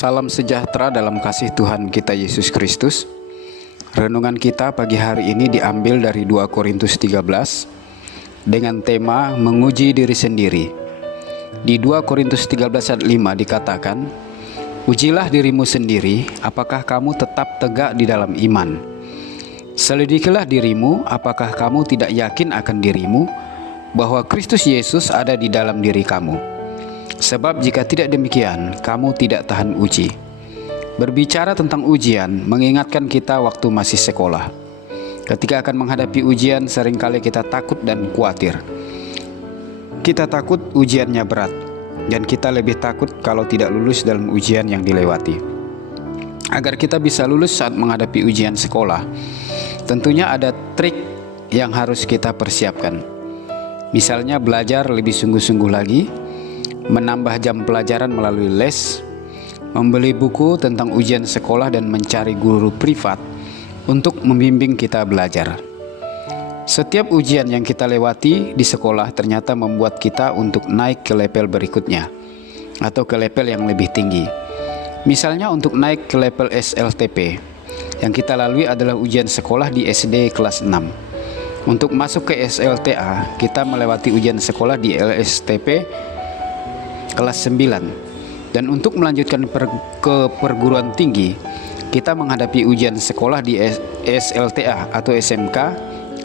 Salam sejahtera dalam kasih Tuhan kita Yesus Kristus. Renungan kita pagi hari ini diambil dari 2 Korintus 13 dengan tema menguji diri sendiri. Di 2 Korintus 13 ayat 5 dikatakan, "Ujilah dirimu sendiri, apakah kamu tetap tegak di dalam iman. Selidikilah dirimu, apakah kamu tidak yakin akan dirimu bahwa Kristus Yesus ada di dalam diri kamu. Sebab jika tidak demikian, kamu tidak tahan uji." Berbicara tentang ujian, mengingatkan kita waktu masih sekolah. Ketika akan menghadapi ujian, seringkali kita takut dan khawatir. Kita takut ujiannya berat, dan kita lebih takut kalau tidak lulus dalam ujian yang dilewati. Agar kita bisa lulus saat menghadapi ujian sekolah, tentunya ada trik yang harus kita persiapkan. Misalnya belajar lebih sungguh-sungguh lagi, menambah jam pelajaran melalui les, membeli buku tentang ujian sekolah dan mencari guru privat untuk membimbing kita belajar. Setiap ujian yang kita lewati di sekolah ternyata membuat kita untuk naik ke level berikutnya atau ke level yang lebih tinggi. Misalnya untuk naik ke level SLTP, yang kita lalui adalah ujian sekolah di SD kelas 6. Untuk masuk ke SLTA, kita melewati ujian sekolah di LSTP kelas 9. Dan untuk melanjutkan ke perguruan tinggi, kita menghadapi ujian sekolah di SLTA atau SMK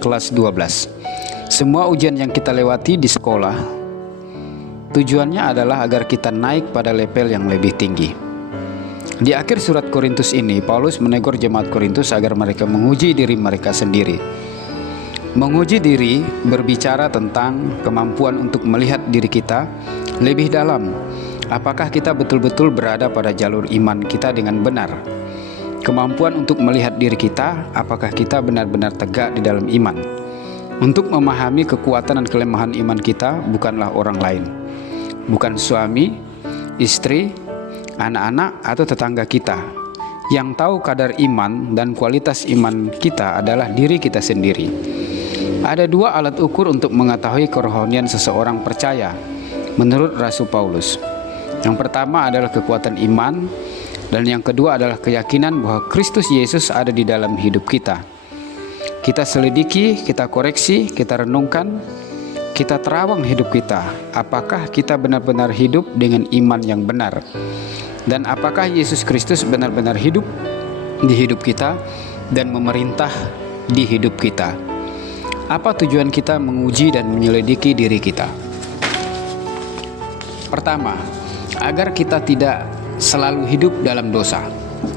kelas 12. Semua ujian yang kita lewati di sekolah, tujuannya adalah agar kita naik pada level yang lebih tinggi. Di akhir surat Korintus ini, Paulus menegur jemaat Korintus agar mereka menguji diri mereka sendiri. Menguji diri berbicara tentang kemampuan untuk melihat diri kita lebih dalam. Apakah kita betul-betul berada pada jalur iman kita dengan benar? Kemampuan untuk melihat diri kita, apakah kita benar-benar tegak di dalam iman? Untuk memahami kekuatan dan kelemahan iman kita bukanlah orang lain, bukan suami, istri, anak-anak, atau tetangga kita. Yang tahu kadar iman dan kualitas iman kita adalah diri kita sendiri. Ada dua alat ukur untuk mengetahui kerohanian seseorang percaya menurut Rasul Paulus. Yang pertama adalah kekuatan iman, dan yang kedua adalah keyakinan bahwa Kristus Yesus ada di dalam hidup kita. Kita selidiki, kita koreksi, kita renungkan, kita terawang hidup kita. Apakah kita benar-benar hidup dengan iman yang benar? Dan apakah Yesus Kristus benar-benar hidup di hidup kita dan memerintah di hidup kita? Apa tujuan kita menguji dan menyelidiki diri kita? Pertama, agar kita tidak selalu hidup dalam dosa.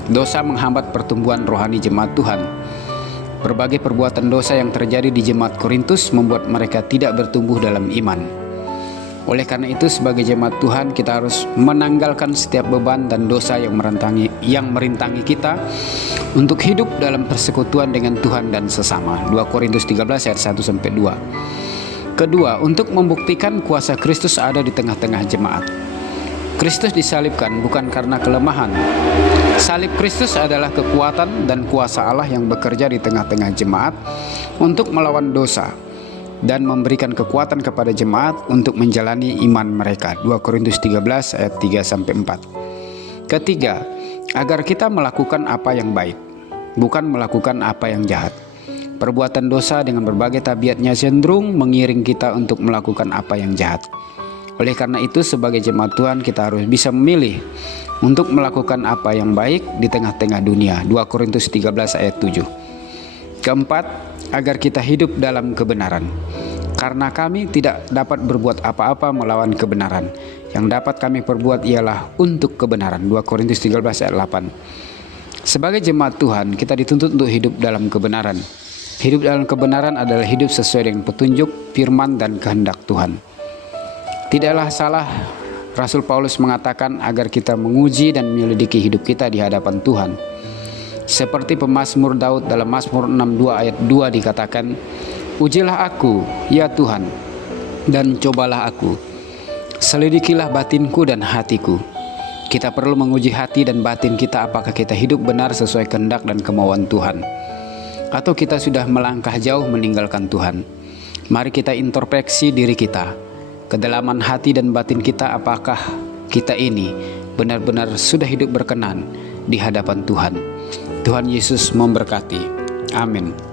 Dosa menghambat pertumbuhan rohani jemaat Tuhan. Berbagai perbuatan dosa yang terjadi di jemaat Korintus membuat mereka tidak bertumbuh dalam iman. Oleh karena itu, sebagai jemaat Tuhan, kita harus menanggalkan setiap beban dan dosa yang merintangi kita untuk hidup dalam persekutuan dengan Tuhan dan sesama. 2 Korintus 13 ayat 1-2. Kedua, untuk membuktikan kuasa Kristus ada di tengah-tengah jemaat. Kristus disalibkan bukan karena kelemahan. Salib Kristus adalah kekuatan dan kuasa Allah yang bekerja di tengah-tengah jemaat untuk melawan dosa dan memberikan kekuatan kepada jemaat untuk menjalani iman mereka. 2 Korintus 13 ayat 3-4. Ketiga, agar kita melakukan apa yang baik, bukan melakukan apa yang jahat. Perbuatan dosa dengan berbagai tabiatnya cenderung mengiring kita untuk melakukan apa yang jahat. Oleh karena itu, sebagai jemaat Tuhan, kita harus bisa memilih untuk melakukan apa yang baik di tengah-tengah dunia. 2 Korintus 13 ayat 7. Keempat, agar kita hidup dalam kebenaran. Karena kami tidak dapat berbuat apa-apa melawan kebenaran. Yang dapat kami perbuat ialah untuk kebenaran. 2 Korintus 13 ayat 8. Sebagai jemaat Tuhan, kita dituntut untuk hidup dalam kebenaran. Hidup dalam kebenaran adalah hidup sesuai dengan petunjuk, firman, dan kehendak Tuhan. Tidaklah salah Rasul Paulus mengatakan agar kita menguji dan menyelidiki hidup kita di hadapan Tuhan. Seperti pemazmur Daud dalam Mazmur 62 ayat 2 dikatakan, "Ujilah aku, ya Tuhan, dan cobalah aku. Selidikilah batinku dan hatiku." Kita perlu menguji hati dan batin kita, apakah kita hidup benar sesuai kehendak dan kemauan Tuhan, atau kita sudah melangkah jauh meninggalkan Tuhan. Mari kita introspeksi diri kita, kedalaman hati dan batin kita, apakah kita ini benar-benar sudah hidup berkenan di hadapan Tuhan. Tuhan Yesus memberkati. Amin.